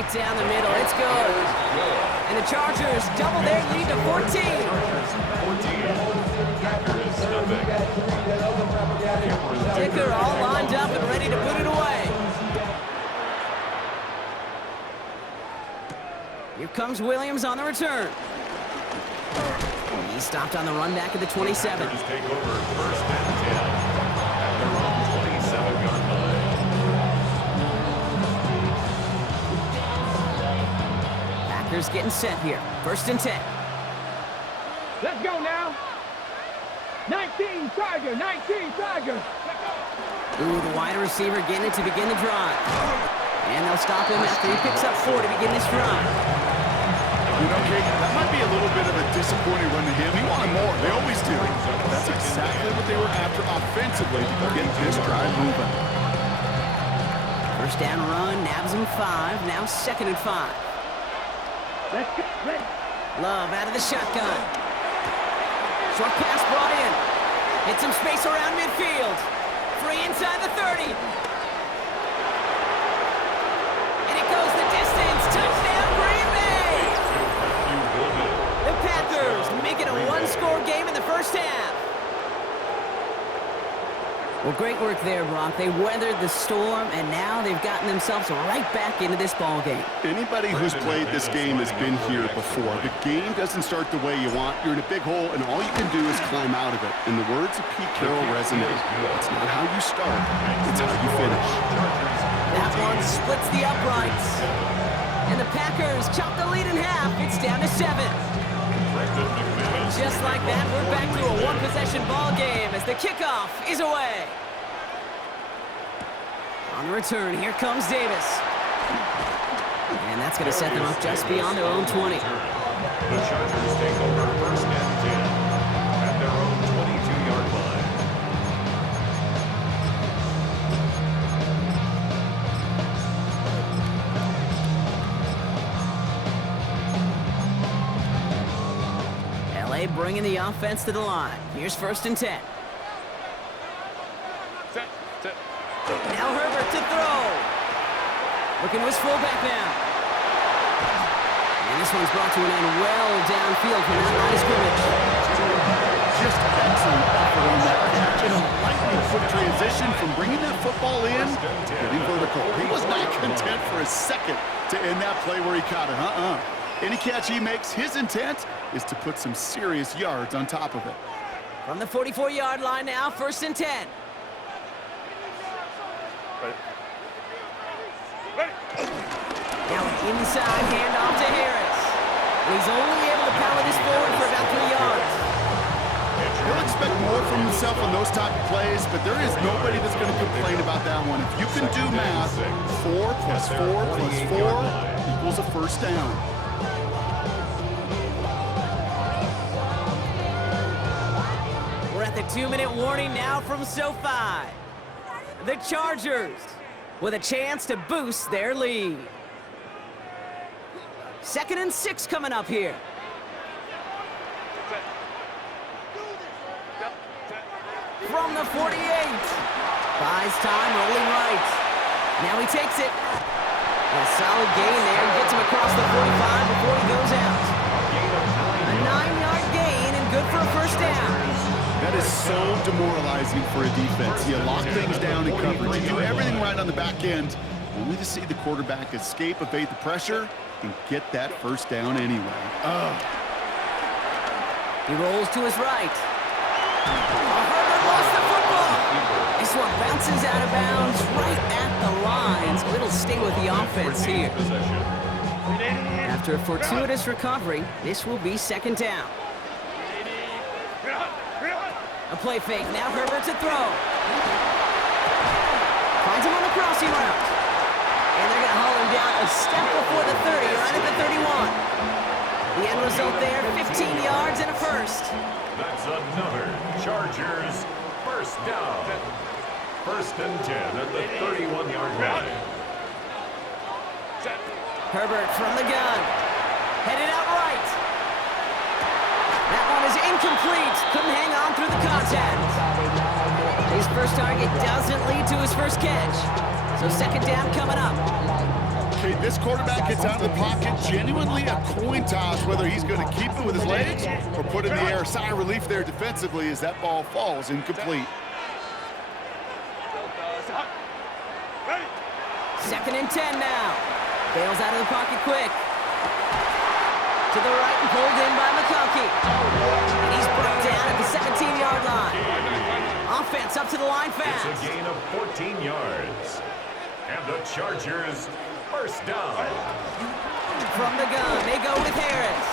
right down the middle. It's good. And the Chargers double their lead to 14. Dicker all lined up and ready to put it away. Here comes Williams on the return. He stopped on the run back at the 27. Take over first and 10 at their own 27-yard line. Packers getting set here. First and 10. Let's go now. 19 Tiger, 19 Tiger. Ooh, the wide receiver getting it to begin the drive. And they'll stop him after he picks up 4 to begin this drive. You know, Kate, that might be a little bit of a disappointing run to him. He wanted more. They always do. That's exactly what they were after offensively to get this drive moving. First down run, nabs him 5. Now second and 5. Let's go. Love out of the shotgun. Short pass brought in. Hit some space around midfield. Free inside the 30. And it goes the distance. Touchdown, Green Bay! The Packers make it a one-score game in the first half. Well, great work there, Brock. They weathered the storm, and now they've gotten themselves right back into this ball game. Anybody who's played this game has been here before. The game doesn't start the way you want. You're in a big hole, and all you can do is climb out of it. And the words of Pete Carroll resonate. It's not how you start, it's how you finish. That one splits the uprights. And the Packers chop the lead in half. It's down to 7. And just like that, we're back to a one-possession ball game as the kickoff is away. On the return, here comes Davis. And that's going to set them up just beyond their own 20. The Chargers take over first and 10 at their own 22-yard line. LA bringing the offense to the line. Here's first and 10. Now Herbert to throw. Looking to his fullback now. And this one's brought to an end well downfield from that line of scrimmage. Just excellent effort on that catch. And a lightning quick transition from bringing that football in, getting vertical. He was not content for a second to end that play where he caught it. Any catch he makes, his intent is to put some serious yards on top of it. From the 44-yard line now, first and 10. Now an inside handoff to Harris. And he's only able to power this forward for about 3 yards. He'll expect more from himself on those type of plays, but there is nobody that's going to complain about that one. If you can do math, 4 plus 4 plus 4 equals a first down. We're at the 2-minute warning now from SoFi. The Chargers with a chance to boost their lead. 2nd and 6 coming up here. From the 48. Buys time, rolling right. Now he takes it. A solid gain there. Gets him across the 45 before he goes out. A 9-yard gain and good for a first down. That is so demoralizing for a defense. You lock things down in coverage. You do everything right on the back end, only to see the quarterback escape, evade the pressure, and get that first down anyway. He rolls to his right. Herbert lost the football. This one bounces out of bounds right at the line, so it'll stay with the offense here. After a fortuitous recovery, this will be second down. A play fake, now Herbert to throw. Finds him on the crossing route. And they're going to haul him down a step before the 30, right at the 31. The end result there, 15 yards and a first. That's another Chargers first down. First and 10 at the 31-yard line. Herbert from the gun. Headed out right. That one is incomplete. Couldn't hang on through the contact. His first target doesn't lead to his first catch. So second down coming up. Okay, this quarterback gets out of the pocket, genuinely a coin toss, whether he's going to keep it with his legs or put it in the air. Sigh of relief there defensively as that ball falls incomplete. 2nd and 10 now. Bails out of the pocket quick. To the right and pulled in by McConkey. And he's brought down at the 17-yard line. Offense up to the line fast. It's a gain of 14 yards. And the Chargers first down. From the gun, they go with Harris.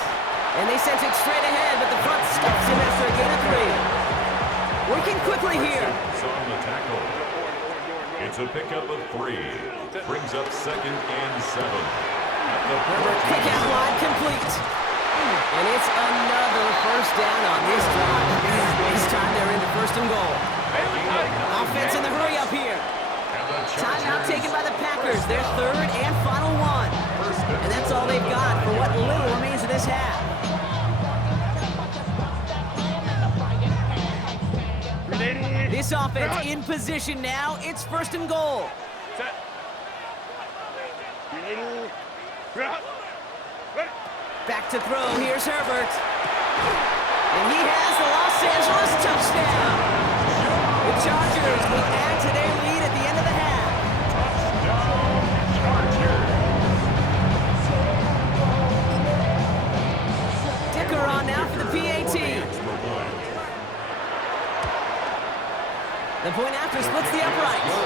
And they sent it straight ahead, but the front stops him after a gain of 3. Working quickly here. It's on the tackle. It's a pickup of 3. Brings up 2nd and 7. At the Kick out wide complete. And it's another first down on this drive. This time they're into 1st and goal. Offense in the hurry up here. Timeout taken by the Packers. Their 3rd and final one. And that's all they've got for what little remains of this half. This offense in position now. It's 1st and goal. Back to throw. Here's Herbert. And he has the Los Angeles touchdown. The Chargers will add to their lead at the end of the half. Dicker on now for the PAT. The point after splits the uprights.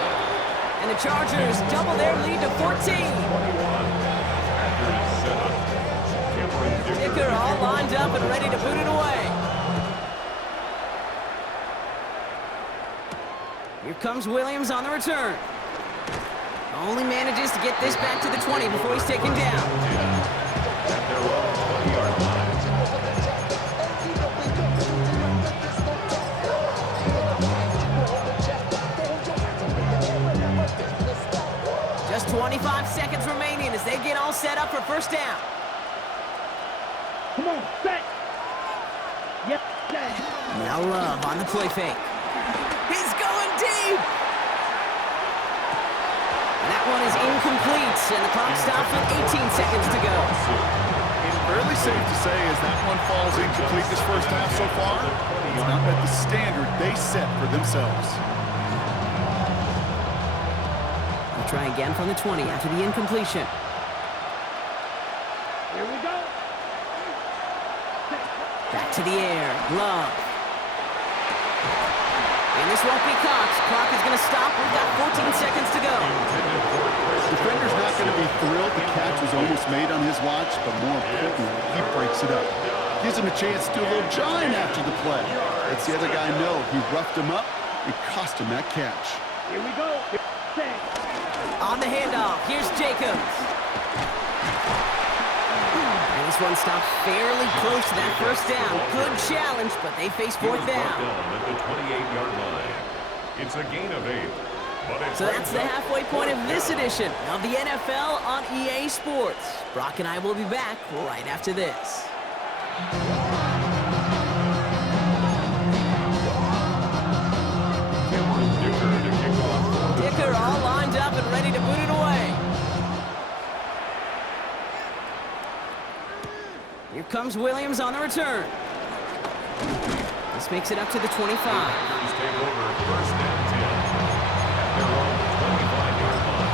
And the Chargers double their lead to 14. Dicker all lined up and ready to boot it away. Here comes Williams on the return. Only manages to get this back to the 20 before he's taken down. Just 25 seconds remaining as they get all set up for 1st down. Come on, set. Yep, set. Now Love on the play fake. He's going deep. And that one is incomplete, and the clock stops with 18 seconds to go. Fairly safe to say as that one falls incomplete this first half so far, it's not met the standard they set for themselves. They'll try again from the 20 after the incompletion. Here we go. Back to the air. Love. And this won't be caught. Clock is going to stop. We've got 14 seconds to go. Defender's not going to be thrilled the catch was almost made on his watch, but more importantly, he breaks it up. Gives him a chance to do a little jawing after the play. Lets the other guy know he roughed him up and cost him that catch. Here we go. Set. On the handoff, here's Jacobs. And this one stopped fairly close to that 1st down. Good challenge, but they face 4th down. At the 28-yard line. It's a gain of 8. So that's the halfway point of this edition of the NFL on EA Sports. Brock and I will be back right after this. Dicker all lined up and ready to boot it away. Here comes Williams on the return. This makes it up to the 25. Take over 1st and 10 at their own 25-yard line.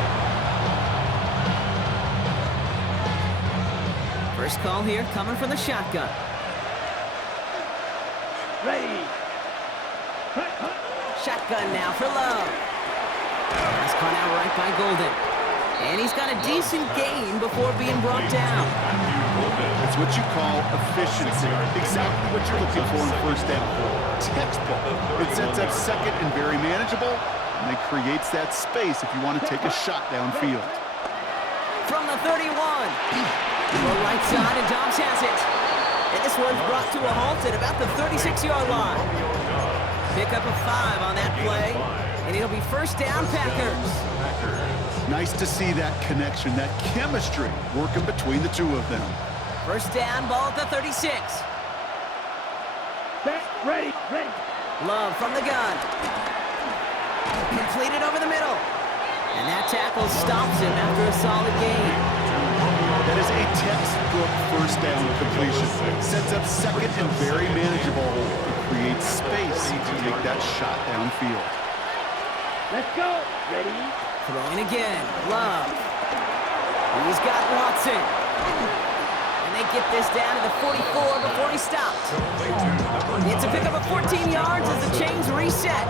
First call here coming from the shotgun. Ready. Shotgun now for Love. Pass caught out right by Golden. And he's got a decent gain before being brought down. It's what you call efficiency. Exactly what you're looking for in 1st down. Textbook. It sets up 2nd and very manageable, and it creates that space if you want to take a shot downfield. From the 31. The right side, and Dobbs has it. And this one's brought to a halt at about the 36-yard line. Pick up a 5 on that play, and it'll be 1st down Packers. Nice to see that connection, that chemistry working between the two of them. 1st down, ball at the 36. Set. Ready. Ready. Love from the gun. Completed over the middle. And that tackle stops him after a solid gain. That is a textbook first down completion. Sets up second and very manageable. It creates space to take that shot downfield. Let's go. Ready? Throwing again. Love. He's got Watson. And they get this down to the 44 before he stopped. It's a pickup of 14 yards as the chains reset.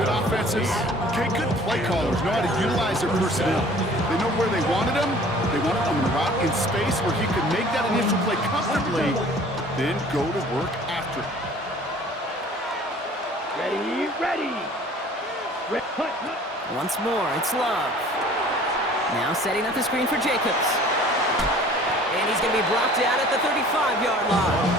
Good offenses. Okay, good play callers know how to utilize their personnel. They know where they wanted him. They wanted him in a route in space where he could make that initial play comfortably, then go to work after it. Ready? Ready. Cut. Once more, it's Love. Now setting up the screen for Jacobs. And he's going to be blocked out at the 35-yard line.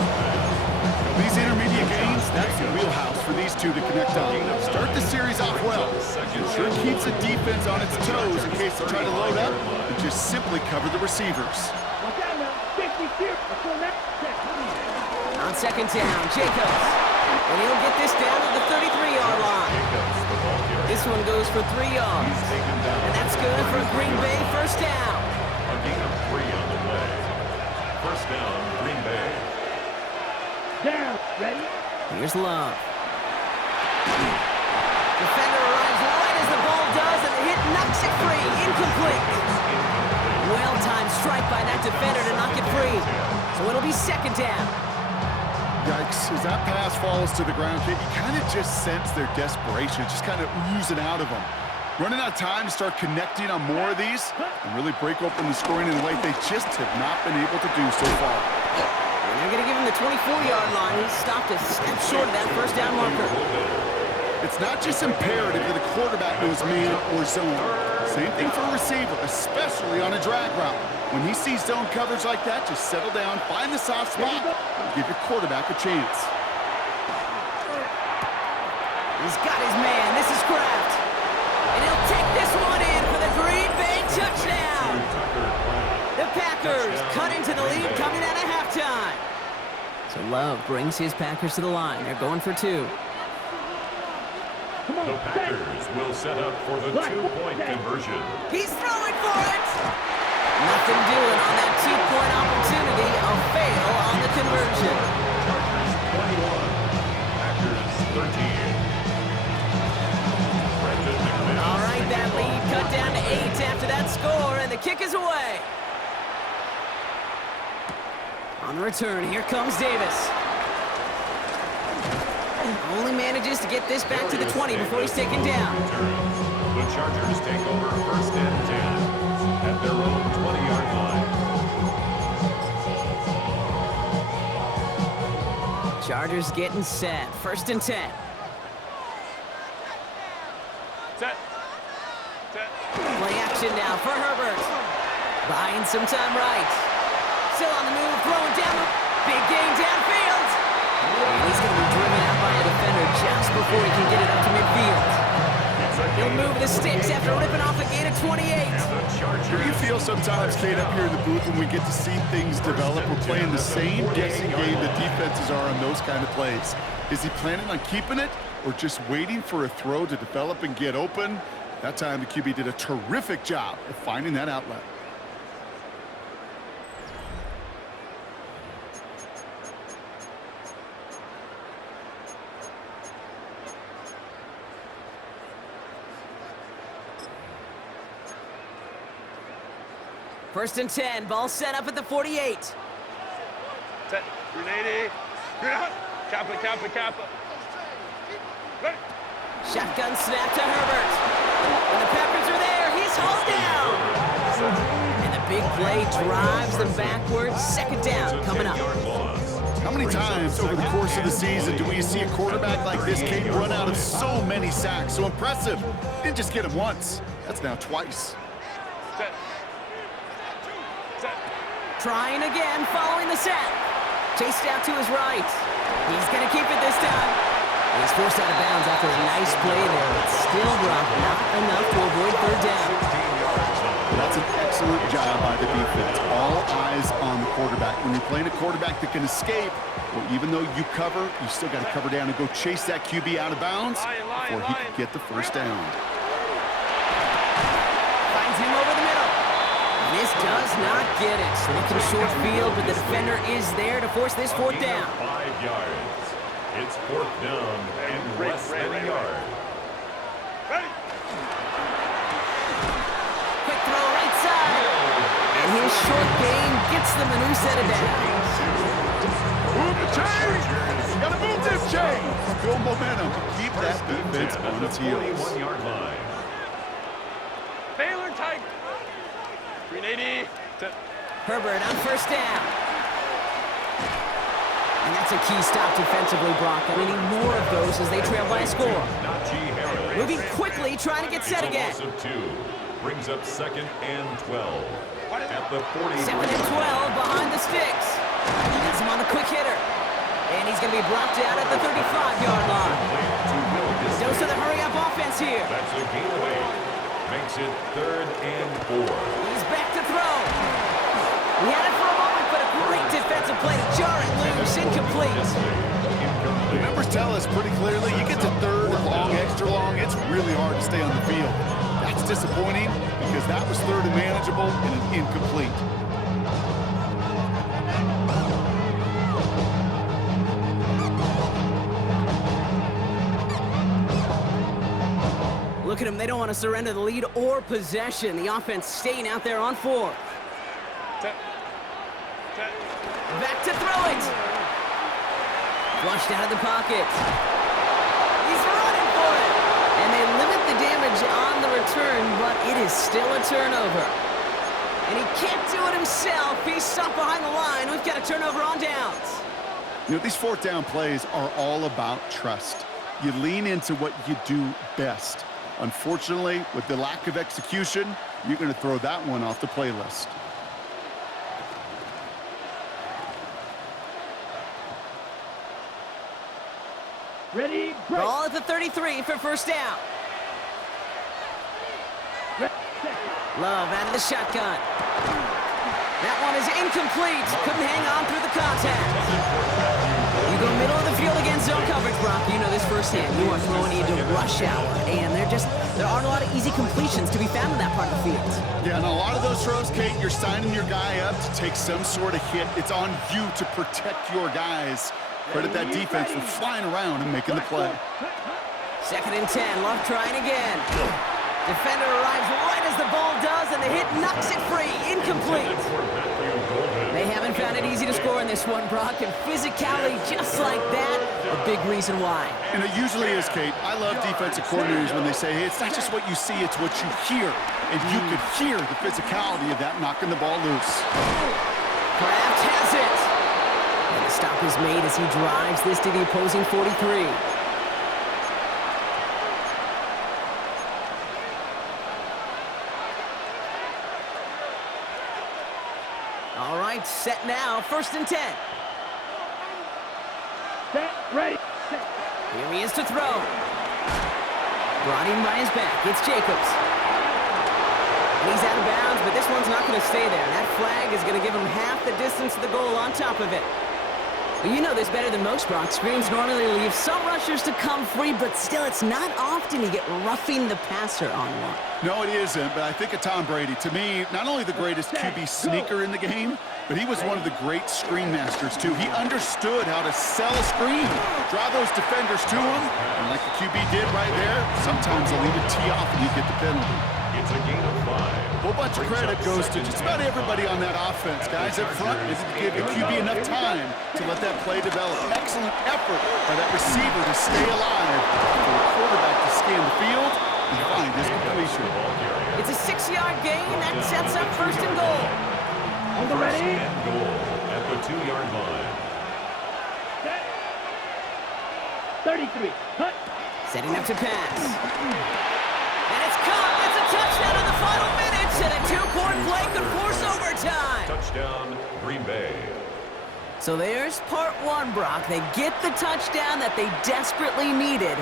These intermediate gains, that's the wheelhouse for these two to connect on. Start the series off well. It sure keeps the defense on its toes in case they try to load up and just simply cover the receivers. Watch out now. 50 here. On second down, Jacobs. And he'll get this down to the 33-yard line. This one goes for 3 yards. And that's good for a Green Bay first down. A gain of 3 on the play. First down, Green Bay. Down. Ready? Here's Love. Defender arrives right as the ball does, and the hit knocks it free. Incomplete. Well-timed strike by that defender to knock it free. So it'll be second down. Yikes, as that pass falls to the ground, you kind of just sense their desperation, just kind of oozing out of them. Running out of time to start connecting on more of these and really break open the scoring in a way they just have not been able to do so far. And they're going to give him the 24-yard line. He stopped a step short of that first down marker. It's not just imperative that the quarterback knows man or zone. Same thing for a receiver, especially on a drag route. When he sees zone coverage like that, just settle down, find the soft spot, and give your quarterback a chance. He's got his man. This is Kraft. And he'll take this one in for the Green Bay touchdown. The Packers cut into the lead coming out of halftime. So Love brings his Packers to the line. They're going for 2. The Packers will set up for the 2-point conversion. He's throwing for it. Nothing doing on that 2-point opportunity. A fail on the conversion. Chargers 21, Packers 13. All right, that lead cut down to 8 after that score, and the kick is away. On the return, here comes Davis. Only manages to get this back to the 20 before he's taken down. The Chargers take over first and 10 at their own 20-yard line. Chargers getting set. First and 10. Set. Play action now for Herbert. Buying some time right. Still on the move, throwing down the big gain downfield. And he's going to be driven out by a defender just before he can get it up to midfield. He'll move the sticks after ripping off a gain of 28. Do you feel sometimes, Kate, up here in the booth when we get to see things develop? We're playing the same guessing game the defenses are on those kind of plays. Is he planning on keeping it or just waiting for a throw to develop and get open? That time the QB did a terrific job of finding that outlet. First and 10, ball set up at the 48. Set. Grenade. Grenade. Kappa. Ready. Shotgun snap to Herbert. And the Packers are there. He's hauled down. And the big play drives them backwards. Second down coming up. How many times over the course of the season do we see a quarterback like this Kate run out of so many sacks? So impressive. Didn't just get him once. That's now twice. Set. Trying again, following the set. Chased out to his right. He's going to keep it this time. He's forced out of bounds after a nice play there, but still dropped not enough to avoid third down. That's an excellent job by the defense. All eyes on the quarterback. When you're playing a quarterback that can escape, well, even though you cover, you still got to cover down and go chase that QB out of bounds before he can get the first down. just does not get it. Looking short field, but the defender is there to force this fourth down. 5 yards. It's fourth down and less than a yard. Ready. Quick throw right side. And his short game gets them a new set of downs. Move the chains! Gotta move this chain! Build momentum. Keep that defense on its heels. 21-yard line. Baylor Tiger. 380. Set. Herbert on first down. And that's a key stop defensively, Brock. And we need more of those as they trail by a score. Najee Harris. Moving quickly, trying to get set It's a again. loss of 2. Brings up 2nd and 12. At the 40. 2nd and 12 behind the sticks. Gets him on the quick hitter. And he's going to be brought down at the 35-yard line. Dose of the hurry-up offense here. That's a gain of 8. Makes it 3rd and 4. He's back to throw. He had it for a moment, but a great defensive play to jar it loose. Incomplete. The numbers tell us pretty clearly, you get to third and long, extra long, it's really hard to stay on the field. That's disappointing because that was third and manageable and an incomplete. Look at them. They don't want to surrender the lead or possession. The offense staying out there on 4. Set. Set. Back to throw it. Flushed out of the pocket. He's running for it. And they limit the damage on the return, but it is still a turnover. And he can't do it himself. He's stuck behind the line. We've got a turnover on downs. You know, these fourth down plays are all about trust. You lean into what you do best. Unfortunately, with the lack of execution, you're going to throw that one off the playlist. Ready, break. Ball at the 33 for first down. Love out of the shotgun. That one is incomplete. Couldn't hang on through the contact. You go middle of the field against zone coverage, Brock. You know this firsthand. You are throwing into rush hour, and there aren't a lot of easy completions to be found in that part of the field. Yeah, and a lot of those throws, Kate, you're signing your guy up to take some sort of hit. It's on you to protect your guys. Credit that defense for flying around and making the play. 2nd and 10. Love trying again. Defender arrives right as the ball does, and the hit knocks it free. Incomplete. They haven't found it easy to score in this one, Brock, and physicality just like that, a big reason why. And it usually is, Kate. I love defensive coordinators when they say, hey, it's not just what you see, it's what you hear. And you could hear the physicality of that knocking the ball loose. Kraft has it. And the stop is made as he drives this to the opposing 43. All right, set now, 1st and 10. Set, ready, set. Here he is to throw. Brought in by his back. It's Jacobs. And he's out of bounds, but this one's not going to stay there. That flag is going to give him half the distance to the goal on top of it. Well, you know this better than most, Brock. Screens normally leave some rushers to come free, but still, it's not often you get roughing the passer on one. No, it isn't, but I think of Tom Brady. To me, not only the greatest QB sneaker in the game, but he was one of the great screen masters, too. He understood how to sell a screen, draw those defenders to him, and like the QB did right there, sometimes they'll even tee off and you get the penalty. It's a gain of 5. A whole bunch of credit goes to just about everybody on that offense. Guys up front, they didn't give the QB enough time to let that play develop. Excellent effort by that receiver to stay alive, for the quarterback to scan the field and find his completion. It's a 6-yard gain. That sets up 1st and goal. On the ready. And goal at the 2-yard line. Set. 33. Cut. Setting up to pass. And it's caught. It's a touchdown in the final minutes, and a 2-point play could force overtime. Touchdown, Green Bay. So there's part 1, Brock. They get the touchdown that they desperately needed.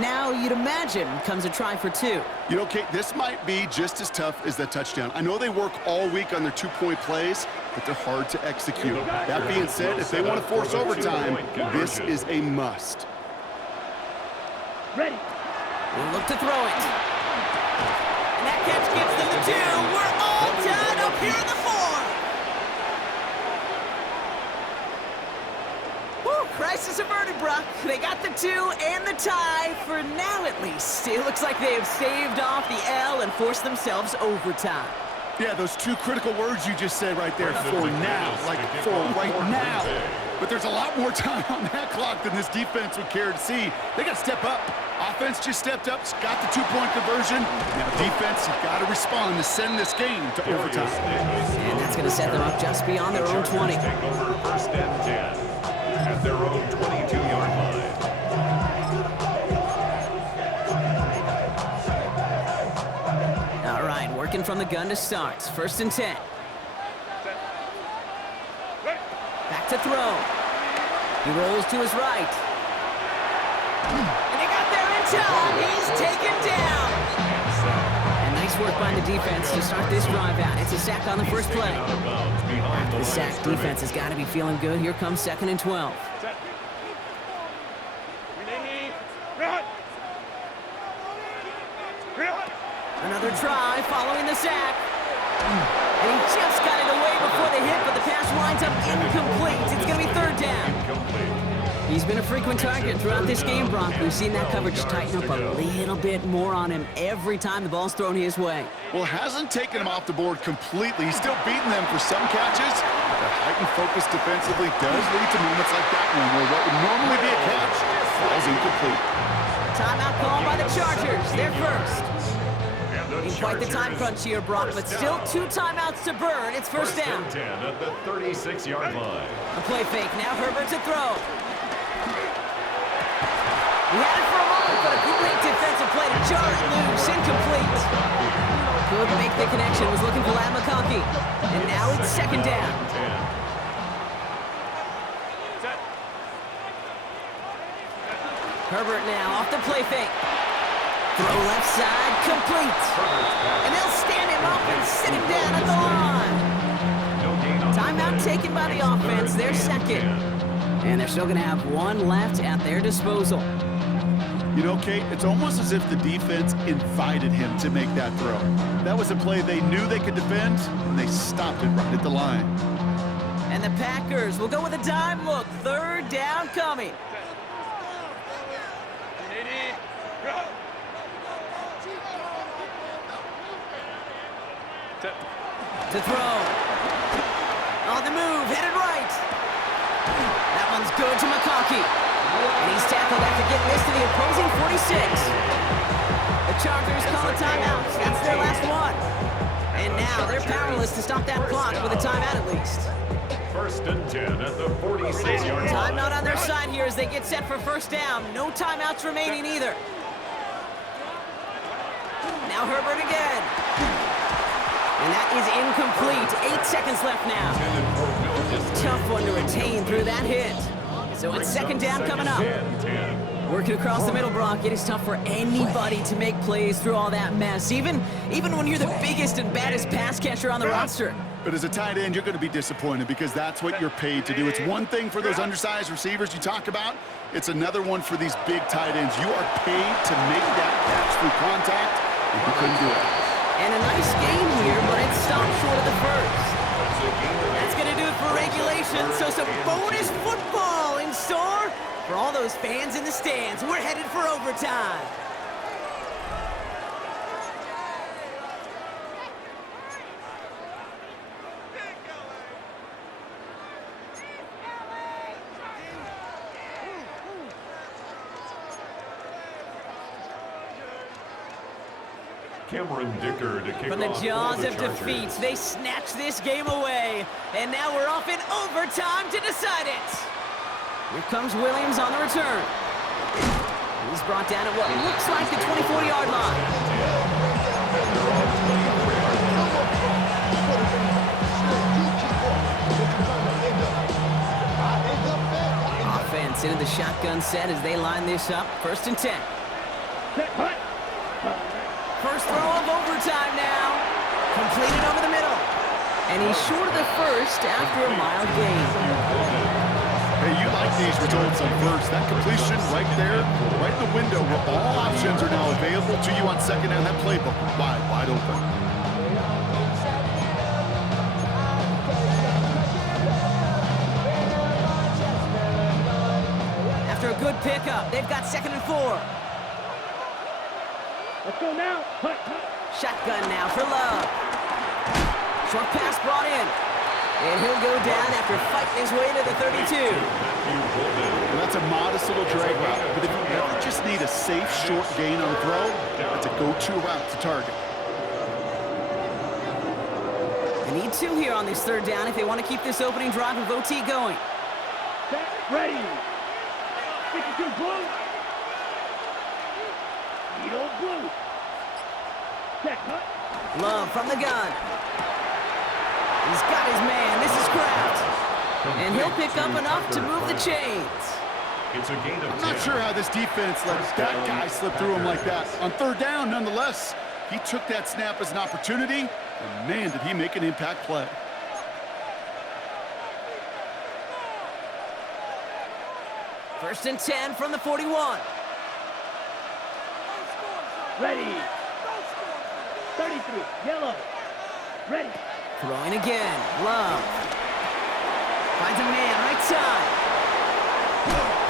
Now, you'd imagine, comes a try for 2. You know, Kate, this might be just as tough as that touchdown. I know they work all week on their 2-point plays, but they're hard to execute. That being said, if they want to force overtime, this is a must. Ready. We'll look to throw it. And that catch gets them the 2. We're all tied up here in the 4. Woo, crisis averted, Brock. They got the 2 and the tie, for now at least. It looks like they have staved off the L and forced themselves overtime. Yeah, those 2 critical words you just said right there, for now, like for right now. But there's a lot more time on that clock than this defense would care to see. They got to step up. Offense just stepped up, got the 2-point conversion. Now defense, you've got to respond to send this game to overtime. And that's going to set them up just beyond their own 20. Take over first and 10 at their own 22-yard line. All right, working from the gun to start. First and 10. Back to throw. He rolls to his right. And they got there in time. He's taken down. And nice work by the defense to start this drive out. It's a sack on the first play. The sack defense has got to be feeling good. Here comes 2nd and 12. Another try following the sack. And he just got it away before the hit, but the pass winds up incomplete. It's going to be 3rd down. He's been a frequent target throughout this game, Brock. We've seen that coverage tighten up a little bit more on him every time the ball's thrown his way. Well, hasn't taken him off the board completely. He's still beating them for some catches. But heightened focus defensively does lead to moments like that one where what would normally be a catch falls incomplete. Timeout called by the Chargers. They're first. In quite the time crunch here, Brock, but still 2 timeouts to burn. It's first down. 10 at the 36-yard line. A play fake. Now Herbert to throw. He had it for a moment, but a great defensive play to jar it loose. Incomplete. Couldn't make the connection. Was looking for Lad McConkey. And now it's 2nd down. Herbert now off the play fake. Throw left side, complete. And they'll stand him up and sit him down at the line. Timeout taken by the offense. They're second. And they're still going to have 1 left at their disposal. You know, Kate, it's almost as if the defense invited him to make that throw. That was a play they knew they could defend, and they stopped it right at the line. And the Packers will go with a dime look. 3rd down coming. To throw. On the move, headed right. That one's good to McConkey. And he's tackled after getting this to the opposing 46. The Chargers call a timeout. That's their last one. And now they're powerless to stop that clock with a timeout at least. First and 10 at the 46-yard line. Timeout on their side here as they get set for first down. No timeouts remaining either. Now Herbert again. And that is incomplete. 8 seconds left now. Tough one to retain through that hit. So it's 2nd down coming up. Working across the middle, Brock. It is tough for anybody to make plays through all that mess, even when you're the biggest and baddest pass catcher on the roster. But as a tight end, you're going to be disappointed because that's what you're paid to do. It's one thing for those undersized receivers you talk about. It's another one for these big tight ends. You are paid to make that catch through contact, and you couldn't do it. And a nice game here, but it stopped short of the first. That's going to do it for regulation, so some bonus football in store for all those fans in the stands. We're headed for overtime. Cameron Dicker to kick From the off jaws for the of Chargers. defeat, they snatch this game away. And now we're off in overtime to decide it. Here comes Williams on the return. He's brought down at what looks like the 24-yard line. Offense into the shotgun set as they line this up. 1st and 10. First throw of overtime now. Completed over the middle. And he's short of the first after a mild gain. Hey, you like these results on first. That completion right there, right in the window where all options are now available to you on 2nd down. That playbook wide open. pickup. They've got 2nd and 4. Let's go now. Hut, hut. Shotgun now for Love. Short pass brought in. And he'll go down after fighting his way to the 32. Well, that's a modest little drag route, but if you ever just need a safe, short gain on a throw, that's a go-to route to target. They need 2 here on this 3rd down if they want to keep this opening drive of OT going. Set, ready. 52 blue. Needle blue. Set, hut. Love from the gun. He's got his man. This is Kraft. And he'll pick up enough to move the chains. It's a gain of I'm not sure how this defense let that guy slip through him like that. On 3rd down, nonetheless, he took that snap as an opportunity, and man, did he make an impact play. First and 10 from the 41. Ready. 33. Yellow. Ready. Throwing again. Love. Finds a man right side.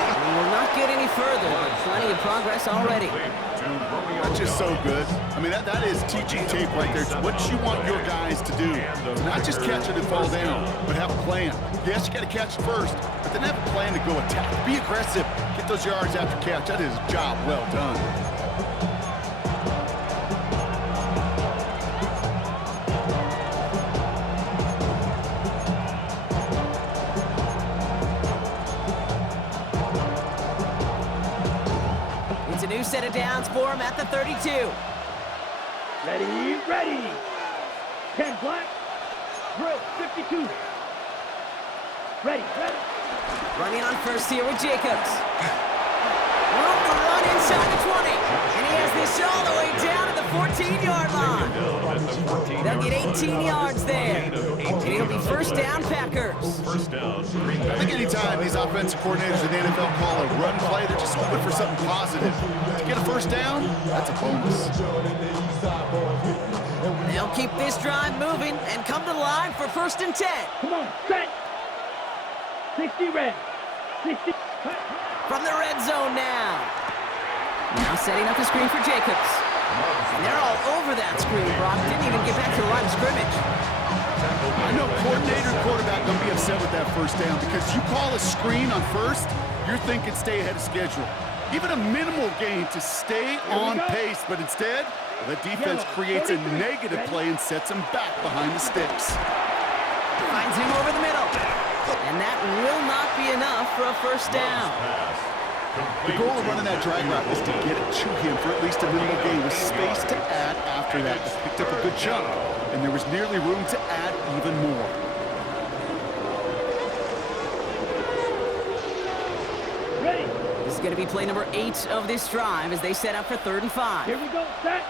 He will not get any further, but plenty of progress already. That's just so good. I mean, that is teaching tape right there. It's what you want your guys to do. To not just catch it and fall down, but have a plan. Yes, you got to catch it first, but then have a plan to go attack. Be aggressive. Get those yards after catch. That is a job well done. It's a new set of downs for him at the 32. Ready, ready. 10 black. Drill, 52. Ready, ready. Running on first here with Jacobs. Room to run inside the 20. And he has this all the way down to the 14-yard line. They'll get 18 yards there. And it'll be first down, Packers. I think anytime these offensive coordinators in the NFL call a run play, they're just hoping for something positive. To get a first down, that's a bonus. They'll keep this drive moving and come to the line for first and 10. Come on, set. 60 red. 60. From the red zone now. Now setting up the screen for Jacobs. And they're all over that screen, Brock. Didn't even get back to the line of scrimmage. I know coordinator and quarterback going to be upset with that first down because you call a screen on first, you're thinking stay ahead of schedule. Even a minimal gain to stay on pace, but instead, the defense creates a negative play and sets him back behind the sticks. Finds him over the middle. And that will not be enough for a first down. The goal of running that drag route is to get it to him for at least a minimal gain with space to add after that. He picked up a good chunk, and there was nearly room to add even more. Ready. This is going to be play number 8 of this drive as they set up for 3rd and 5. Here we go, set.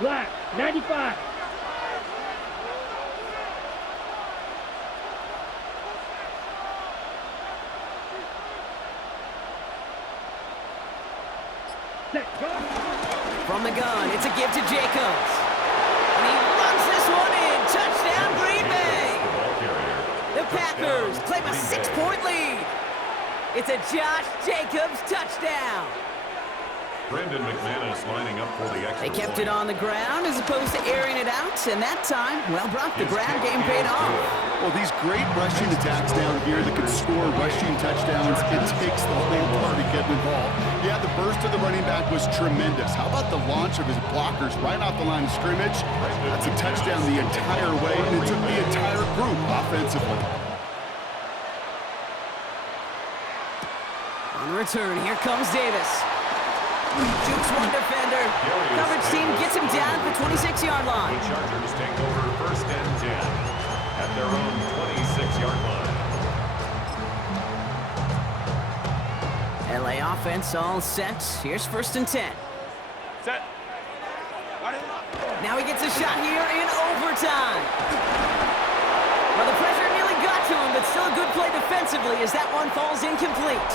Black, 95. Set, go. From the gun, it's a give to Jacobs. And he runs this one in. Touchdown, Green Bay. The Packers claim a 6-point lead. It's a Josh Jacobs touchdown. Brendan McManus lining up for the extra They kept it point. on the ground as opposed to airing it out, and that time, well, Brock, the ground game paid off. Well, these great rushing attacks down here that can score rushing touchdowns, it takes the whole party getting involved. Yeah, the burst of the running back was tremendous. How about the launch of his blockers right off the line of scrimmage? That's a touchdown the entire way, and it took the entire group offensively. On the return, here comes Davis. Jukes one defender. Coverage team gets him down at the 26-yard line. The Chargers take over first and 10 at their own 26-yard line. LA offense all set. Here's first and 10. Set. Now he gets a shot here in overtime. Well, the pressure nearly got to him, but still a good play defensively as that one falls incomplete.